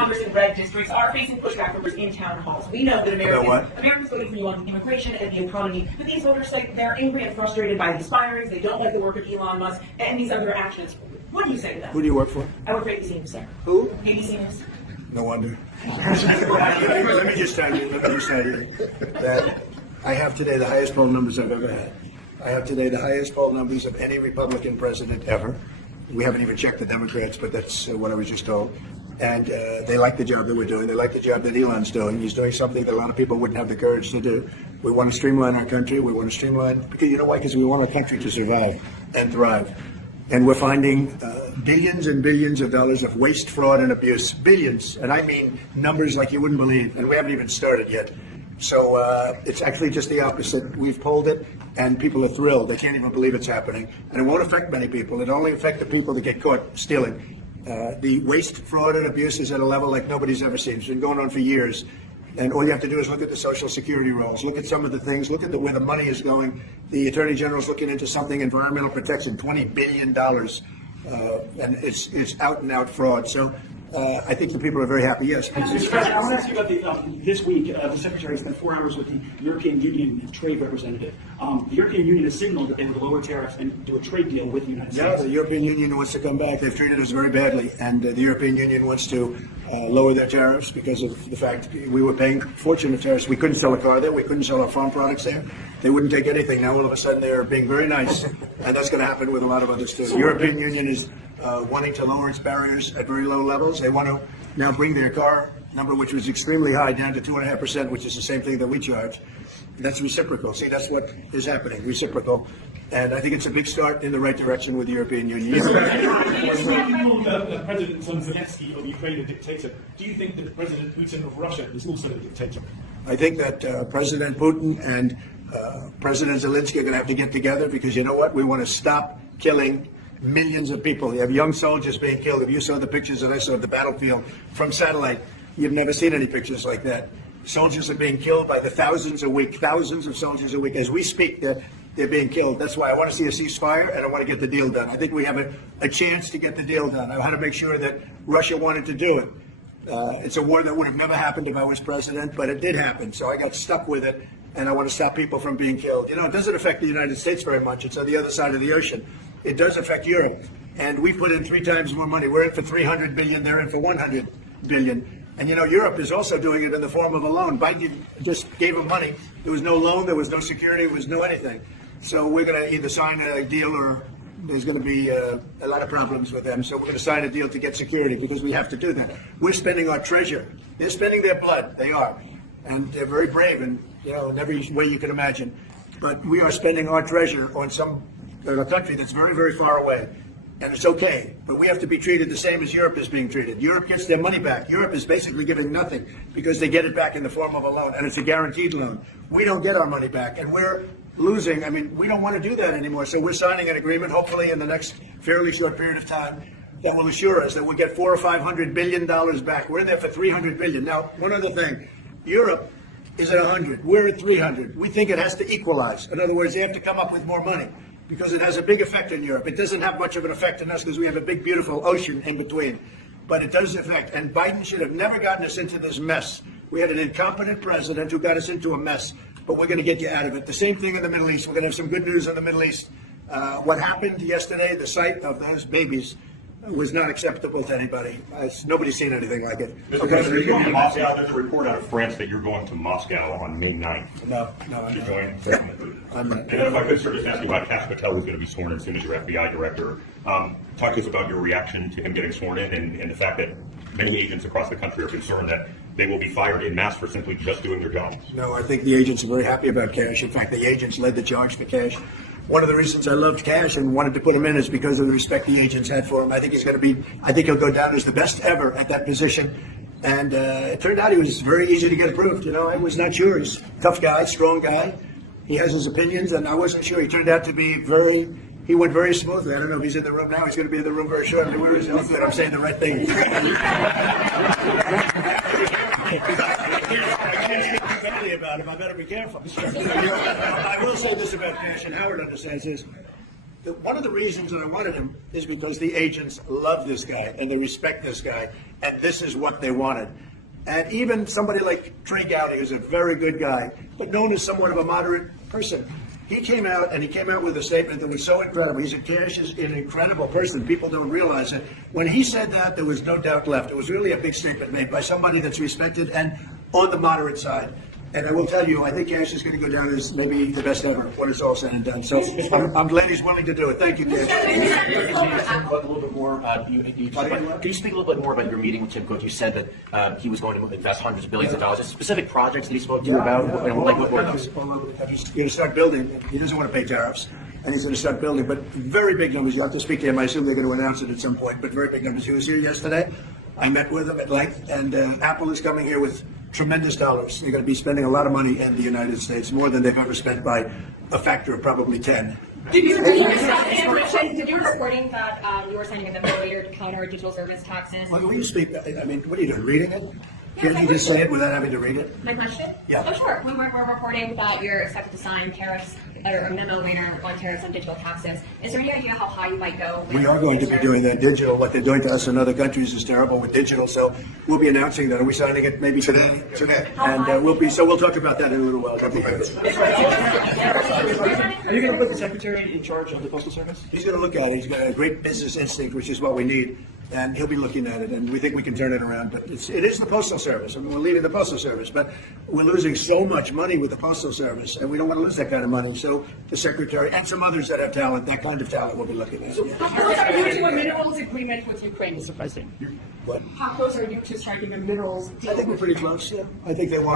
Congress in red districts are facing pushback from voters in town halls. We know that Americans voted for you on immigration and the economy, but these voters say they're angry and frustrated by these firings. They don't like the work of Elon Musk and these other actions. What do you say to them? Who do you work for? I work for ABC News, sir. Who? ABC News. No wonder. Let me just tell you that I have today the highest poll numbers I've ever had. I have today the highest poll numbers of any Republican president ever. We haven't even checked the Democrats, but that's what I was just told. And they like the job that we're doing. They like the job that Elon's doing. He's doing something that a lot of people wouldn't have the courage to do. We want to streamline our country. We want to streamline, because you know why? Because we want our country to survive and thrive. And we're finding billions and billions of dollars of waste, fraud, and abuse. Billions. And I mean numbers like you wouldn't believe. And we haven't even started yet. So it's actually just the opposite. We've polled it, and people are thrilled. They can't even believe it's happening. And it won't affect many people. It'll only affect the people that get caught stealing. The waste, fraud, and abuse is at a level like nobody's ever seen. It's been going on for years. And all you have to do is look at the Social Security rolls, look at some of the things, look at where the money is going. The Attorney General's looking into something, environmental protection, $20 billion. And it's out and out fraud. So I think the people are very happy. Yes. Mr. President, I want to ask you about this week, the Secretary spent 4 hours with the European Union trade representative. The European Union has signaled that they would lower tariffs and do a trade deal with the United States. Yeah, the European Union wants to come back. They've treated us very badly, and the European Union wants to lower their tariffs because of the fact we were paying fortunate tariffs. We couldn't sell a car there. We couldn't sell our farm products there. They wouldn't take anything. Now all of a sudden they're being very nice, and that's going to happen with a lot of others too. The European Union is wanting to lower its barriers at very low levels. They want to now bring their car number, which was extremely high, down to 2.5%, which is the same thing that we charge. That's reciprocal. See, that's what is happening, reciprocal. And I think it's a big start in the right direction with the European Union. President Zelensky of Ukraine a dictator. Do you think that President Putin of Russia is also a dictator? I think that President Putin and President Zelensky are going to have to get together, because you know what? We want to stop killing millions of people. You have young soldiers being killed. If you saw the pictures that I saw of the battlefield from satellite, you've never seen any pictures like that. Soldiers are being killed by the thousands a week, thousands of soldiers a week. As we speak, they're being killed. That's why I want to see a ceasefire, and I want to get the deal done. I think we have a chance to get the deal done. I had to make sure that Russia wanted to do it. It's a war that would have never happened if I was president, but it did happen. So I got stuck with it, and I want to stop people from being killed. You know, it doesn't affect the United States very much. It's on the other side of the ocean. It does affect Europe, and we put in 3 times more money. We're in for 300 billion. They're in for 100 billion. And you know, Europe is also doing it in the form of a loan. Biden just gave them money. There was no loan. There was no security. There was no anything. So we're going to either sign a deal, or there's going to be a lot of problems with them. So we're going to sign a deal to get security, because we have to do that. We're spending our treasure. They're spending their blood. They are. And they're very brave, and, you know, in every way you can imagine. But we are spending our treasure on a country that's very, very far away. And it's okay, but we have to be treated the same as Europe is being treated. Europe gets their money back. Europe is basically giving nothing, because they get it back in the form of a loan, and it's a guaranteed loan. We don't get our money back, and we're losing. I mean, we don't want to do that anymore. So we're signing an agreement, hopefully in the next fairly short period of time, that will assure us that we'll get $400 or $500 billion back. We're in there for $300 billion. Now, one other thing, Europe is at 100. We're at 300. We think it has to equalize. In other words, they have to come up with more money, because it has a big effect in Europe. It doesn't have much of an effect on us, because we have a big, beautiful ocean in between. But it does affect. And Biden should have never gotten us into this mess. We had an incompetent president who got us into a mess. But we're going to get you out of it. The same thing in the Middle East. We're going to have some good news in the Middle East. What happened yesterday, the sight of those babies, was not acceptable to anybody. Nobody's seen anything like it. Mr. President, you're going to Moscow. There's a report out of France that you're going to Moscow on May 9th. No, I'm You're not. going? I'm not. And if I could sort of ask you about Kash Patel, who's going to be sworn in soon as your FBI director. Talk to us about your reaction to him getting sworn in, and the fact that many agents across the country are concerned that they will be fired en masse for simply just doing their jobs. No, I think the agents are very happy about Kash. In fact, the agents led the charge for Kash. One of the reasons I loved Kash and wanted to put him in is because of the respect the agents had for him. I think he'll go down as the best ever at that position. And it turned out he was very easy to get approved. You know, I was not sure. He's a tough guy, strong guy. He has his opinions, and I wasn't sure. He turned out to be he went very smoothly. I don't know if he's in the room now. He's going to be in the room very shortly. Where is he? Hopefully I'm saying the right thing. About him. I better be careful. I will say this about Kash, and Howard understands this. One of the reasons that I wanted him is because the agents love this guy and they respect this guy. and this is what they wanted. And even somebody like Trey Gowdy, who's a very good guy, but known as somewhat of a moderate person, he came out with a statement that was so incredible. He said, Cash is an incredible person. People don't realize it. When he said that, there was no doubt left. It was really a big statement made by somebody that's respected and on the moderate side. And I will tell you, I think Cash is going to go down as maybe the best ever when it's all said and done. So I'm glad he's willing to do it. Thank you, Cash. Can you talk a little bit more? Can you speak a little bit more about your meeting with Tim Cook? You said that he was going to invest hundreds of billions of dollars. Specific projects that he spoke to you about, and like what were those? He's going to start building. He doesn't want to pay tariffs, and he's going to start building. But very big numbers. You have to speak to him. I assume they're going to announce it at some point. But very big numbers. He was here yesterday. I met with him at length, and Apple is coming here with tremendous dollars. They're going to be spending a lot of money in the United States, more than they've ever spent by a factor of probably 10. Did you reporting that you were signing a memo later to counter digital service taxes? Well, will you speak? I mean, what are you doing? Reading it? Can't you just say it without having to read it? My question? Yeah. Oh, sure. We're reporting that you're expected to sign tariffs or a memo later on tariffs on digital taxes. Is there any idea how high you might go? We are going to be doing that digital. What they're doing to us in other countries is terrible with digital. So we'll be announcing that. Are we signing it maybe today? And we'll talk about that in a little while. Are you going to put the secretary in charge of the Postal Service? He's going to look at it. He's got a great business instinct, which is what we need. And he'll be looking at it, and we think we can turn it around. But it is the Postal Service. I mean, we're leaving the Postal Service, but we're losing so much money with the Postal Service, and we don't want to lose that kind of money. So the Secretary and some others that have talent, that kind of talent, we'll be looking at. How close are you to a minerals agreement with Ukraine, Mr. President? What? How close are you to striking a minerals deal? I think we're pretty close, yeah. I think they want